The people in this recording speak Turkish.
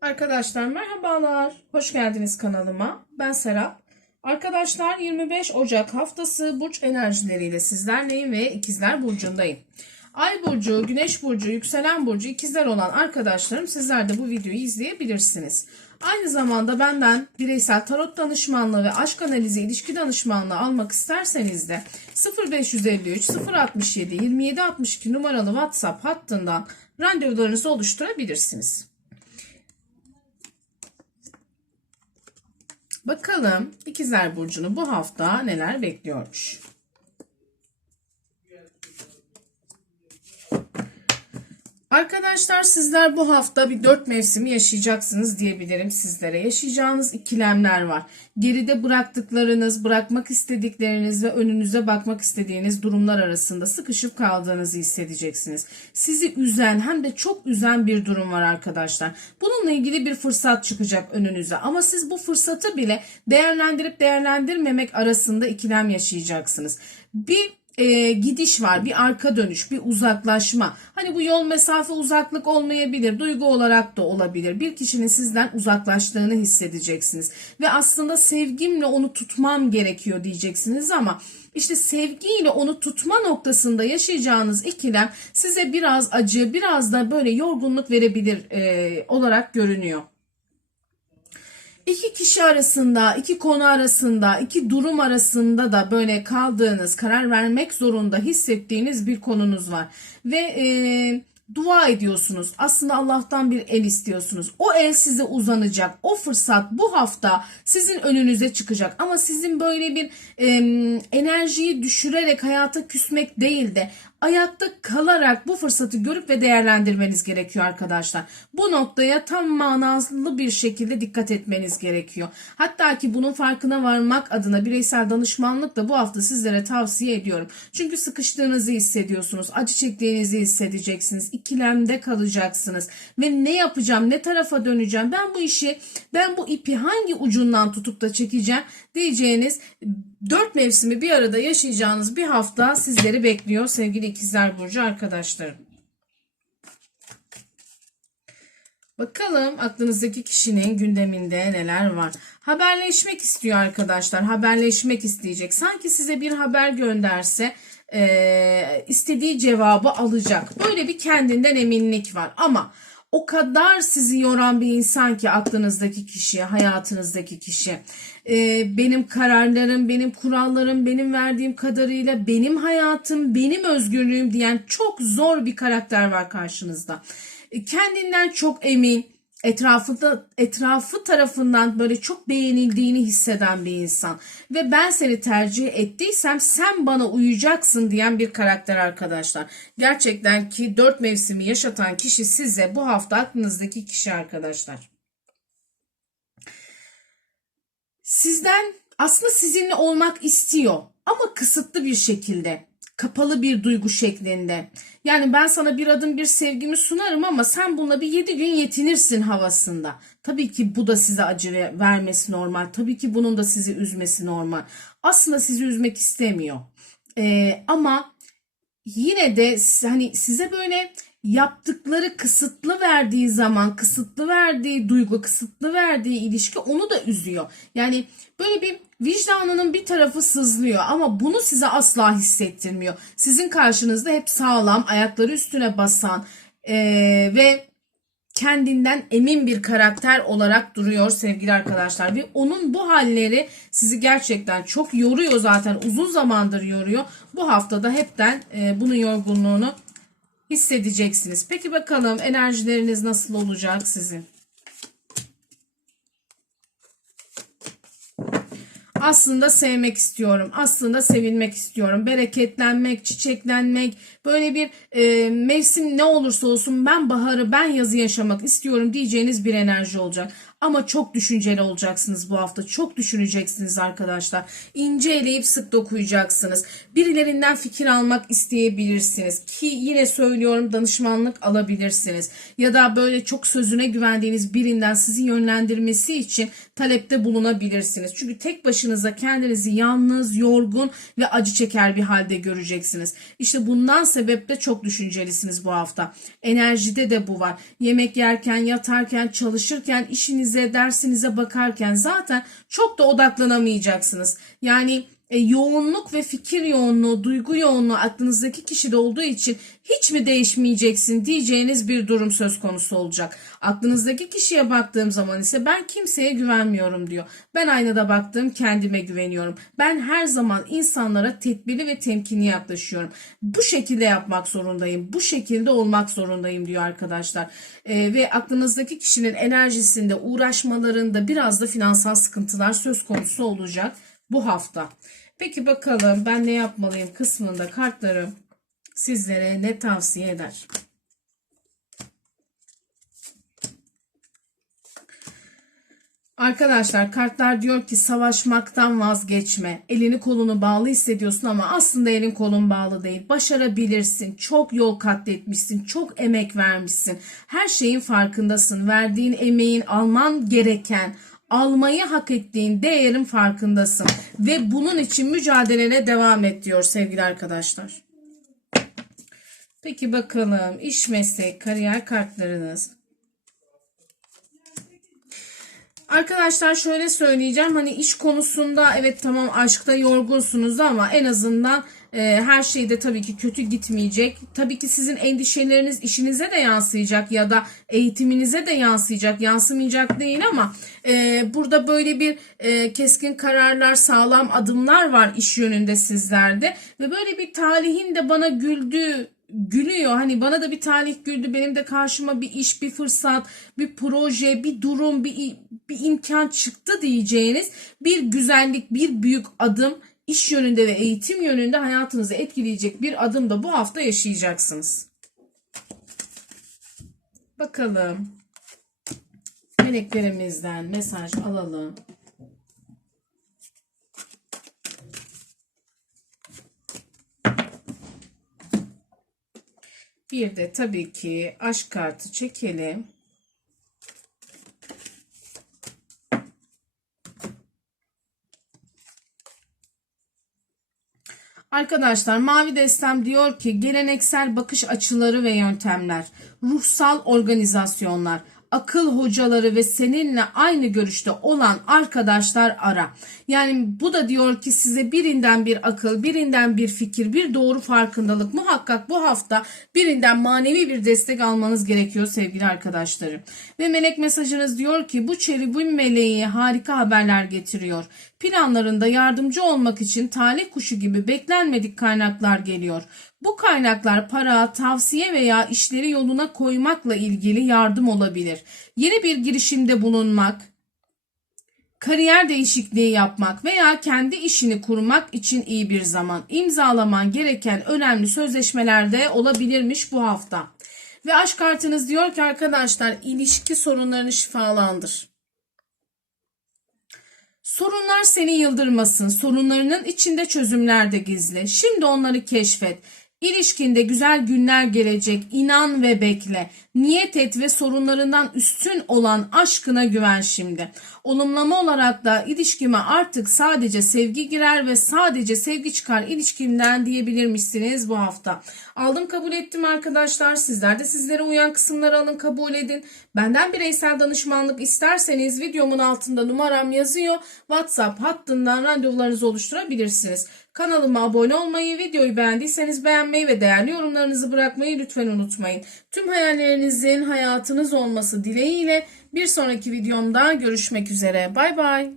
Arkadaşlar merhabalar. Hoş geldiniz kanalıma. Ben Serap. Arkadaşlar 25 Ocak haftası burç enerjileriyle sizlerleyim ve ikizler burcundayım. Ay burcu, güneş burcu, yükselen burcu ikizler olan arkadaşlarım sizler de bu videoyu izleyebilirsiniz. Aynı zamanda benden bireysel tarot danışmanlığı ve aşk analizi ilişki danışmanlığı almak isterseniz de 0553 067 27 62 numaralı WhatsApp hattından randevularınızı oluşturabilirsiniz. Bakalım İkizler Burcu'nu bu hafta neler bekliyormuş. Arkadaşlar sizler bu hafta bir dört mevsimi yaşayacaksınız diyebilirim sizlere. Yaşayacağınız ikilemler var. Geride bıraktıklarınız, bırakmak istedikleriniz ve önünüze bakmak istediğiniz durumlar arasında sıkışıp kaldığınızı hissedeceksiniz. Sizi üzen hem de çok üzen bir durum var arkadaşlar. Bununla ilgili bir fırsat çıkacak önünüze ama siz bu fırsatı bile değerlendirip değerlendirmemek arasında ikilem yaşayacaksınız. Bir e, gidiş var, bir arka dönüş, bir uzaklaşma. Hani bu yol mesafe uzaklık olmayabilir, duygu olarak da olabilir. Bir kişinin sizden uzaklaştığını hissedeceksiniz ve aslında sevgimle onu tutmam gerekiyor diyeceksiniz ama işte sevgiyle onu tutma noktasında yaşayacağınız ikilem size biraz acı, biraz da böyle yorgunluk verebilir e, olarak görünüyor. İki kişi arasında, iki konu arasında, iki durum arasında da böyle kaldığınız, karar vermek zorunda hissettiğiniz bir konunuz var. Ve e, dua ediyorsunuz. Aslında Allah'tan bir el istiyorsunuz. O el size uzanacak. O fırsat bu hafta sizin önünüze çıkacak. Ama sizin böyle bir e, enerjiyi düşürerek hayata küsmek değil de ayakta kalarak bu fırsatı görüp ve değerlendirmeniz gerekiyor arkadaşlar. Bu noktaya tam manaslı bir şekilde dikkat etmeniz gerekiyor. Hatta ki bunun farkına varmak adına bireysel danışmanlık da bu hafta sizlere tavsiye ediyorum. Çünkü sıkıştığınızı hissediyorsunuz, acı çektiğinizi hissedeceksiniz, ikilemde kalacaksınız ve ne yapacağım, ne tarafa döneceğim, ben bu işi, ben bu ipi hangi ucundan tutup da çekeceğim diyeceğiniz dört mevsimi bir arada yaşayacağınız bir hafta sizleri bekliyor sevgili ikizler burcu arkadaşlarım. Bakalım aklınızdaki kişinin gündeminde neler var. Haberleşmek istiyor arkadaşlar. Haberleşmek isteyecek. Sanki size bir haber gönderse e, istediği cevabı alacak. Böyle bir kendinden eminlik var. Ama o kadar sizi yoran bir insan ki aklınızdaki kişi, hayatınızdaki kişi. Ee, benim kararlarım, benim kurallarım, benim verdiğim kadarıyla benim hayatım, benim özgürlüğüm diyen çok zor bir karakter var karşınızda. Ee, kendinden çok emin, etrafında etrafı tarafından böyle çok beğenildiğini hisseden bir insan ve ben seni tercih ettiysem sen bana uyacaksın diyen bir karakter arkadaşlar. Gerçekten ki dört mevsimi yaşatan kişi size bu hafta aklınızdaki kişi arkadaşlar. Sizden aslında sizinle olmak istiyor ama kısıtlı bir şekilde kapalı bir duygu şeklinde. Yani ben sana bir adım bir sevgimi sunarım ama sen bununla bir yedi gün yetinirsin havasında. Tabii ki bu da size acı vermesi normal. Tabii ki bunun da sizi üzmesi normal. Aslında sizi üzmek istemiyor. Ee, ama yine de hani size böyle yaptıkları kısıtlı verdiği zaman, kısıtlı verdiği duygu, kısıtlı verdiği ilişki onu da üzüyor. Yani böyle bir vicdanının bir tarafı sızlıyor ama bunu size asla hissettirmiyor. Sizin karşınızda hep sağlam, ayakları üstüne basan ee, ve kendinden emin bir karakter olarak duruyor sevgili arkadaşlar ve onun bu halleri sizi gerçekten çok yoruyor zaten uzun zamandır yoruyor. Bu haftada hepten e, bunun yorgunluğunu hissedeceksiniz. Peki bakalım enerjileriniz nasıl olacak sizin? Aslında sevmek istiyorum. Aslında sevilmek istiyorum. Bereketlenmek, çiçeklenmek, böyle bir e, mevsim ne olursa olsun ben baharı, ben yazı yaşamak istiyorum diyeceğiniz bir enerji olacak. Ama çok düşünceli olacaksınız bu hafta. Çok düşüneceksiniz arkadaşlar. İnce eleyip sık dokuyacaksınız. Birilerinden fikir almak isteyebilirsiniz. Ki yine söylüyorum danışmanlık alabilirsiniz. Ya da böyle çok sözüne güvendiğiniz birinden sizi yönlendirmesi için talepte bulunabilirsiniz. Çünkü tek başınıza kendinizi yalnız, yorgun ve acı çeker bir halde göreceksiniz. İşte bundan sebeple çok düşüncelisiniz bu hafta. Enerjide de bu var. Yemek yerken, yatarken, çalışırken, dersinize bakarken zaten çok da odaklanamayacaksınız. Yani e, yoğunluk ve fikir yoğunluğu, duygu yoğunluğu aklınızdaki kişide olduğu için hiç mi değişmeyeceksin diyeceğiniz bir durum söz konusu olacak. Aklınızdaki kişiye baktığım zaman ise ben kimseye güvenmiyorum diyor. Ben aynada baktığım kendime güveniyorum. Ben her zaman insanlara tedbirli ve temkinli yaklaşıyorum. Bu şekilde yapmak zorundayım. Bu şekilde olmak zorundayım diyor arkadaşlar. E, ve aklınızdaki kişinin enerjisinde, uğraşmalarında biraz da finansal sıkıntılar söz konusu olacak bu hafta. Peki bakalım ben ne yapmalıyım kısmında kartlarım sizlere ne tavsiye eder? Arkadaşlar kartlar diyor ki savaşmaktan vazgeçme. Elini kolunu bağlı hissediyorsun ama aslında elin kolun bağlı değil. Başarabilirsin. Çok yol katletmişsin. Çok emek vermişsin. Her şeyin farkındasın. Verdiğin emeğin alman gereken almayı hak ettiğin değerin farkındasın ve bunun için mücadelene devam et diyor sevgili arkadaşlar. Peki bakalım iş meslek kariyer kartlarınız. Arkadaşlar şöyle söyleyeceğim hani iş konusunda evet tamam aşkta yorgunsunuz ama en azından e, her şeyde tabii ki kötü gitmeyecek. Tabii ki sizin endişeleriniz işinize de yansıyacak ya da eğitiminize de yansıyacak. Yansımayacak değil ama e, burada böyle bir e, keskin kararlar, sağlam adımlar var iş yönünde sizlerde ve böyle bir talihin de bana güldüğü gülüyor. Hani bana da bir talih güldü. Benim de karşıma bir iş, bir fırsat, bir proje, bir durum, bir, bir imkan çıktı diyeceğiniz bir güzellik, bir büyük adım iş yönünde ve eğitim yönünde hayatınızı etkileyecek bir adım da bu hafta yaşayacaksınız. Bakalım. Meleklerimizden mesaj alalım. Bir de tabii ki aşk kartı çekelim. Arkadaşlar Mavi Destem diyor ki geleneksel bakış açıları ve yöntemler, ruhsal organizasyonlar, akıl hocaları ve seninle aynı görüşte olan arkadaşlar ara. Yani bu da diyor ki size birinden bir akıl, birinden bir fikir, bir doğru farkındalık muhakkak bu hafta birinden manevi bir destek almanız gerekiyor sevgili arkadaşlarım. Ve melek mesajınız diyor ki bu çerubim meleği harika haberler getiriyor. Planlarında yardımcı olmak için talih kuşu gibi beklenmedik kaynaklar geliyor. Bu kaynaklar para, tavsiye veya işleri yoluna koymakla ilgili yardım olabilir. Yeni bir girişimde bulunmak, kariyer değişikliği yapmak veya kendi işini kurmak için iyi bir zaman. İmzalaman gereken önemli sözleşmelerde olabilirmiş bu hafta. Ve aşk kartınız diyor ki arkadaşlar ilişki sorunlarını şifalandır. Sorunlar seni yıldırmasın. Sorunlarının içinde çözümler de gizli. Şimdi onları keşfet. İlişkinde güzel günler gelecek. İnan ve bekle. Niyet et ve sorunlarından üstün olan aşkına güven şimdi. Olumlama olarak da ilişkime artık sadece sevgi girer ve sadece sevgi çıkar ilişkimden diyebilirmişsiniz bu hafta. Aldım kabul ettim arkadaşlar. Sizler de sizlere uyan kısımları alın kabul edin. Benden bireysel danışmanlık isterseniz videomun altında numaram yazıyor. WhatsApp hattından randevularınızı oluşturabilirsiniz. Kanalıma abone olmayı, videoyu beğendiyseniz beğenmeyi ve değerli yorumlarınızı bırakmayı lütfen unutmayın. Tüm hayallerinizin hayatınız olması dileğiyle bir sonraki videomda görüşmek üzere. Bay bay.